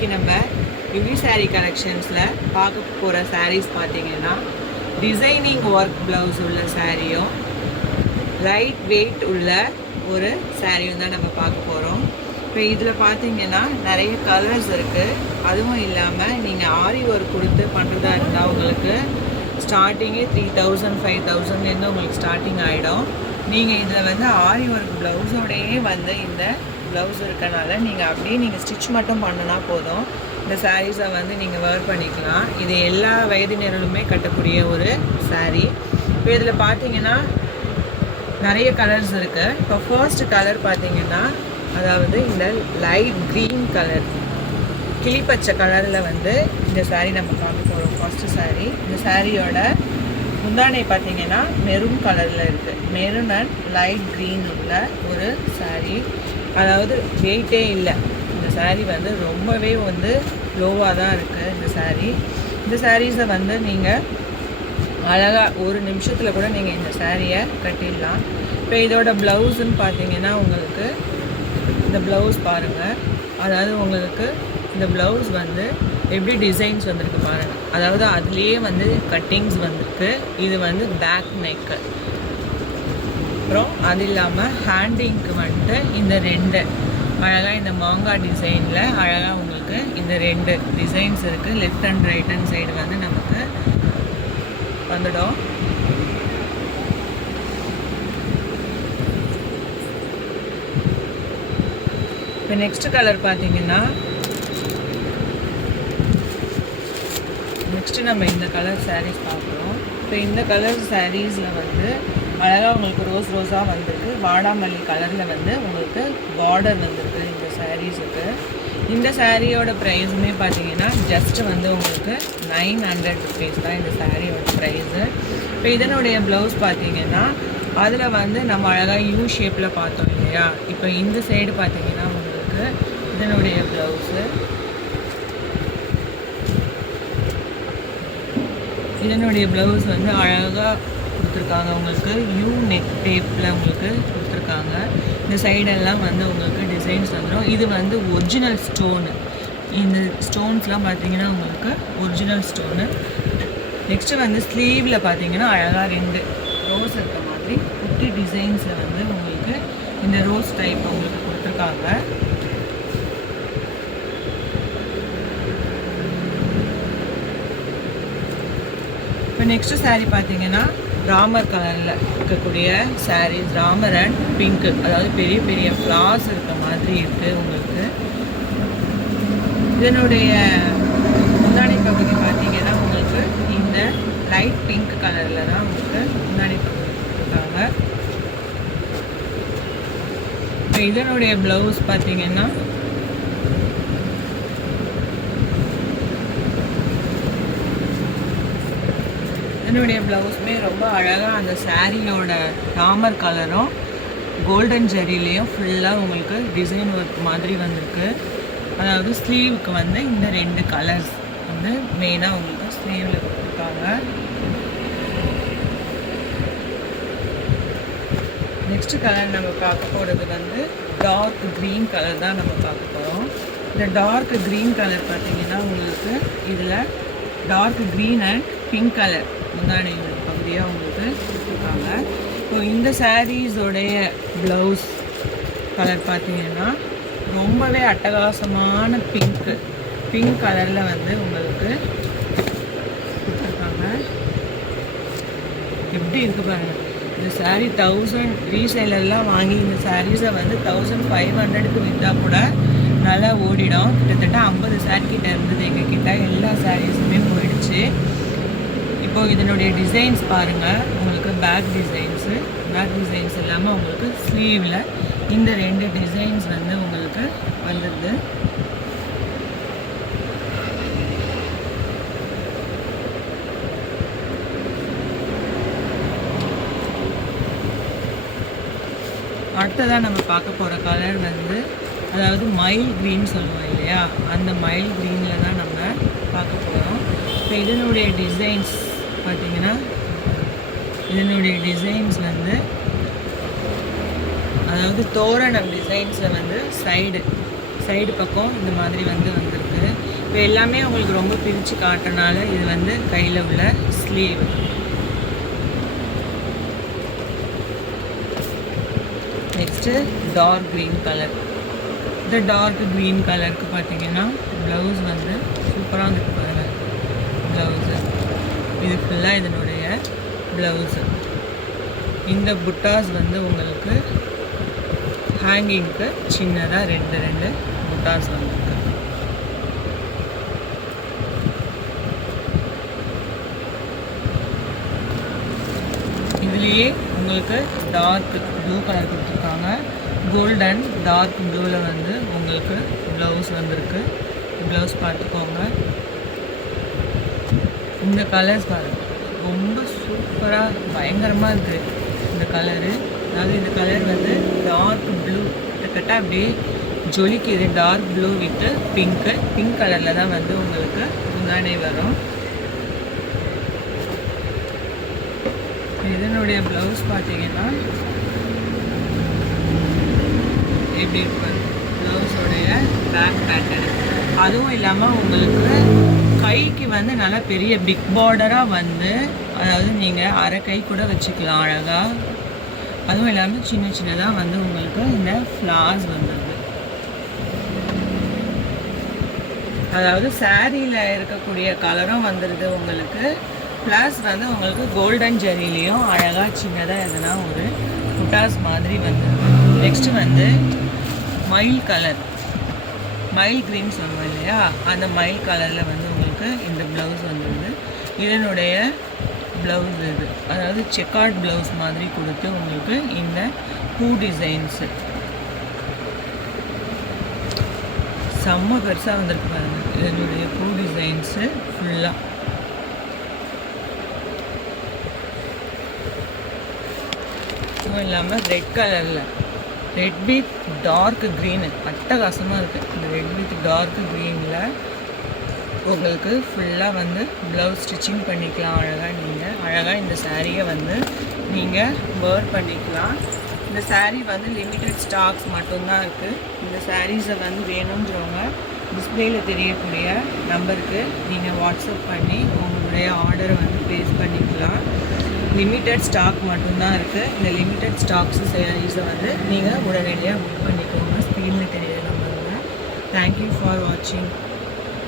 இன்றைக்கி நம்ம யூவி சாரீ கலெக்ஷன்ஸில் பார்க்க போகிற சாரீஸ் பார்த்தீங்கன்னா டிசைனிங் ஒர்க் ப்ளவுஸ் உள்ள சாரியும் லைட் வெயிட் உள்ள ஒரு சாரியும் தான் நம்ம பார்க்க போகிறோம். இப்போ இதில் பார்த்தீங்கன்னா நிறைய கலர்ஸ் இருக்குது. அதுவும் இல்லாமல் நீங்கள் ஆரி ஒர்க் கொடுத்து பண்ணுறதா இருந்தால் உங்களுக்கு ஸ்டார்டிங்கே 3000 5000 உங்களுக்கு ஸ்டார்டிங் ஆகிடும். நீங்கள் இதில் வந்து ஆரி ஒர்க் ப்ளவுஸோடையே வந்து இந்த ப்ளவுஸ் இருக்கனால நீங்கள் அப்படியே நீங்கள் ஸ்டிச் மட்டும் பண்ணினா போதும். இந்த சாரீஸை வந்து நீங்கள் வேர் பண்ணிக்கலாம். இது எல்லா வயதினர்களுமே கட்டக்கூடிய ஒரு சாரீ. இப்போ இதில் பார்த்தீங்கன்னா நிறைய கலர்ஸ் இருக்குது. இப்போ ஃபர்ஸ்ட் கலர் பார்த்தீங்கன்னா அதாவது இந்த லைட் க்ரீன் கலர் கிளிப்பச்சை கலரில் வந்து இந்த சாரீ நம்ம பார்க்க போகிறோம். ஃபர்ஸ்ட்டு சாரீ. இந்த சாரியோட முந்தானை பார்த்தீங்கன்னா மெரூன் கலரில் இருக்குது. மெரூன் அண்ட் லைட் க்ரீன் உள்ள ஒரு சாரீ. அதாவது வெயிட்டே இல்லை. இந்த சாரீ வந்து ரொம்பவே வந்து லோவாக தான் இருக்குது இந்த சாரீ. இந்த சாரீஸை வந்து நீங்கள் அழகாக ஒரு நிமிஷத்தில் கூட நீங்கள் இந்த சாரியை கட்டிடலாம். இப்போ இதோட ப்ளவுஸுன்னு பார்த்தீங்கன்னா உங்களுக்கு இந்த ப்ளவுஸ் பாருங்கள். அதாவது உங்களுக்கு இந்த ப்ளவுஸ் வந்து எப்படி டிசைன்ஸ் வந்திருக்கு பாருங்கள். அதாவது அதுலேயே வந்து கட்டிங்ஸ் வந்திருக்கு. இது வந்து பேக் நெக்கு. அப்புறம் அது இல்லாமல் ஹேண்டிங்க்கு வந்துட்டு இந்த ரெண்டு அழகாக இந்த மாங்காய் டிசைனில் அழகாக உங்களுக்கு இந்த ரெண்டு டிசைன்ஸ் இருக்குது. Left and right hand side வந்து நமக்கு வந்துடும். இப்போ நெக்ஸ்ட் கலர் பார்த்தீங்கன்னா நெக்ஸ்ட்டு நம்ம இந்த கலர் சாரீஸ் பார்க்குறோம். இப்போ இந்த கலர் சாரீஸில் வந்து அழகாக உங்களுக்கு ரோஸாக வந்திருக்கு. வாடாமல்லி கலரில் வந்து உங்களுக்கு பார்டர் வந்திருக்கு இந்த சாரீஸுக்கு. இந்த சாரியோட ப்ரைஸுமே பார்த்தீங்கன்னா ஜஸ்ட்டு வந்து உங்களுக்கு 900 ருபீஸ் தான் இந்த சாரியோட ப்ரைஸு. இப்போ இதனுடைய ப்ளவுஸ் பார்த்தீங்கன்னா அதில் வந்து நம்ம அழகாக யூ ஷேப்பில் பார்த்தோம் இல்லையா. இப்போ இந்த சைடு பார்த்தீங்கன்னா உங்களுக்கு இதனுடைய ப்ளவுஸு. இதனுடைய ப்ளவுஸ் வந்து அழகாக கொடுத்துருக்காங்க. உங்களுக்கு யூ நெக் டேப்பில் உங்களுக்கு கொடுத்துருக்காங்க. இந்த சைடெல்லாம் வந்து உங்களுக்கு டிசைன்ஸ் வந்துடும். இது வந்து ஒரிஜினல் ஸ்டோனு. இந்த ஸ்டோன்ஸ்லாம் பார்த்தீங்கன்னா உங்களுக்கு ஒரிஜினல் ஸ்டோனு. நெக்ஸ்ட்டு வந்து ஸ்லீவில் பார்த்தீங்கன்னா அழகாக ரெண்டு ரோஸ் இருக்க மாதிரி குட்டி டிசைன்ஸில் வந்து உங்களுக்கு இந்த ரோஸ் டைப் உங்களுக்கு கொடுத்துருக்காங்க. இப்போ நெக்ஸ்ட்டு சாரீ பார்த்தீங்கன்னா ராமர் கலரில் இருக்கக்கூடிய சாரீஸ். ராமர் அண்ட் பிங்க்கு, அதாவது பெரிய பெரிய ஃப்ளார்ஸ் இருக்க மாதிரி இருக்குது உங்களுக்கு. இதனுடைய முந்தானை பகுதி பார்த்தீங்கன்னா உங்களுக்கு இந்த லைட் பிங்க் கலரில் தான் உங்களுக்கு முந்தானை பகுதி கொடுத்துருக்காங்க. இப்போ இதனுடைய ப்ளவுஸ் பார்த்தீங்கன்னா இதனுடைய ப்ளவுஸுமே ரொம்ப அழகாக அந்த சாரியோட ராமர் கலரும் கோல்டன் ஜெரிலையும் ஃபுல்லாக உங்களுக்கு டிசைன் ஒர்க் மாதிரி வந்திருக்கு. அதாவது ஸ்லீவுக்கு வந்து இந்த ரெண்டு கலர்ஸ் வந்து மெயினாக உங்களுக்கு ஸ்லீவில் கொடுத்துருக்காங்க. நெக்ஸ்ட்டு கலர் நம்ம பார்க்க போகிறது வந்து டார்க் க்ரீன் கலர் தான் நம்ம பார்க்க போகிறோம். இந்த டார்க் க்ரீன் கலர் பார்த்தீங்கன்னா உங்களுக்கு இதில் dark green and pink colour முந்தானை பகுதியாக உங்களுக்கு கொடுத்துருக்காங்க. இப்போ இந்த சாரீஸோடைய ப்ளவுஸ் கலர் பார்த்தீங்கன்னா ரொம்பவே அட்டகாசமான பிங்க் கலரில் வந்து உங்களுக்கு கொடுத்துருக்காங்க. எப்படி இருக்குது பாருங்கள். இந்த சாரீ 1000 ரீசேலர்லாம் வாங்கி இந்த சாரீஸை வந்து 1500க்கு விற்றா கூட நல்லா ஓடிடும். கிட்டத்தட்ட 50 சாரீ கிட்ட இருந்தது எங்ககிட்ட. எல்லா சாரீஸுமே போயிடுச்சு. இப்போது இதனுடைய டிசைன்ஸ் பாருங்கள். உங்களுக்கு பேக் டிசைன்ஸ் இல்லாமல் உங்களுக்கு ஸ்லீவில் இந்த ரெண்டு டிசைன்ஸ் வந்து உங்களுக்கு வந்துடுது. அடுத்ததாக நம்ம பார்க்க போகிற கலர் வந்து அதாவது மைல் க்ரீன் சொல்லுவோம் இல்லையா, அந்த மைல் க்ரீனில் தான் நம்ம பார்க்க போகிறோம். இப்போ இதனுடைய டிசைன்ஸ் பார்த்தீங்கன்னா இதனுடைய டிசைன்ஸ் வந்து அதாவது தோரணம் டிசைன்ஸில் வந்து சைடு பக்கம் இந்த மாதிரி வந்திருக்கு. இப்போ எல்லாமே உங்களுக்கு ரொம்ப பிரித்து காட்டுறனால இது வந்து கையில் உள்ள sleeve. Next dark green colour. இந்த டார்க் க்ரீன் கலருக்கு பார்த்தீங்கன்னா ப்ளவுஸ் வந்து சூப்பராக வந்துட்டு பாருங்கள். ப்ளவுஸு இது ஃபுல்லாக இதனுடைய ப்ளவுஸு. இந்த புட்டாஸ் வந்து உங்களுக்கு ஹேங்கிங்க்கு சின்னதாக ரெண்டு புட்டாஸ் வந்துருக்கு. இதுலேயே உங்களுக்கு டார்க் ப்ளூ கலர் கொடுத்துருக்காங்க. கோல்டன் டார்க் ப்ளூவில் வந்து உங்களுக்கு ப்ளவுஸ் வந்திருக்கு. ப்ளவுஸ் பார்த்துக்கோங்க. இந்த கலர்ஸ் பாருங்கள், ரொம்ப சூப்பராக பயங்கரமாக இருக்குது இந்த கலரு. அதாவது இந்த கலர் வந்து டார்க் ப்ளூ கிட்டத்தட்ட அப்படியே ஜொலிக்குது. டார்க் ப்ளூ வித்து பிங்க் கலரில் தான் வந்து உங்களுக்கு முன்னாடி வரும். இதனுடைய ப்ளவுஸ் பார்த்தீங்கன்னா எப்படி இருப்பாரு ப்ளவுஸோடைய பேக் பேட்டர்ன். அதுவும் இல்லாமல் உங்களுக்கு கைக்கு வந்து நல்லா பெரிய பிக் பார்டராக வந்து, அதாவது நீங்கள் அரை கை கூட வச்சுக்கலாம் அழகாக. அதுவும் இல்லாமல் சின்னதாக வந்து உங்களுக்கு இந்த ஃப்ளார்ஸ் வந்துடுது. அதாவது சாரியில் இருக்கக்கூடிய கலரும் வந்துடுது உங்களுக்கு. ப்ளஸ் வந்து உங்களுக்கு கோல்டன் ஜெரிலையும் அழகாக சின்னதாக எதுனா ஒரு புட்டாஸ் மாதிரி வந்துடுது. நெக்ஸ்ட்டு வந்து மயில் கலர், மயில் க்ரீன் சொல்லுவோம் இல்லையா, அந்த மயில் கலரில் வந்து உங்களுக்கு இந்த ப்ளவுஸ் வந்துடுது. இதனுடைய ப்ளவுஸ் இது, அதாவது செக்கார்ட் ப்ளவுஸ் மாதிரி கொடுத்து உங்களுக்கு இந்த பூ டிசைன்ஸு செம்ம பெருசாக வந்துருக்கு பாருங்கள். இதனுடைய பூ டிசைன்ஸு ஃபுல்லாக அதுவும் இல்லாமல் ரெட் கலரில், ரெட் வித் டார்க் க்ரீனு அட்டகாசமாக இருக்குது. இந்த ரெட் வித் டார்க் க்ரீனில் உங்களுக்கு ஃபுல்லாக வந்து ப்ளவுஸ் ஸ்டிச்சிங் பண்ணிக்கலாம் அழகாக. நீங்கள் அழகாக இந்த சாரியை வந்து நீங்கள் வேர் பண்ணிக்கலாம். இந்த சாரீ வந்து லிமிட்டட் ஸ்டாக்ஸ் மட்டும்தான் இருக்குது. இந்த சாரீஸை வந்து வேணுன்றவங்க டிஸ்பிளேயில் தெரியக்கூடிய நம்பருக்கு நீங்கள் வாட்ஸ்அப் பண்ணி உங்களுடைய ஆர்டரை வந்து ப்ளேஸ் பண்ணிக்கலாம். லிமிட்டட் ஸ்டாக் மட்டும்தான் இருக்குது. இந்த லிமிட்டட் ஸ்டாக்ஸு சாரீஸை வந்து நீங்கள் உடனடியாக புக் பண்ணிக்கோங்க. ஸ்க்ரீனில் தெரிய நம்பருங்க. தேங்க்யூ ஃபார் வாட்சிங்.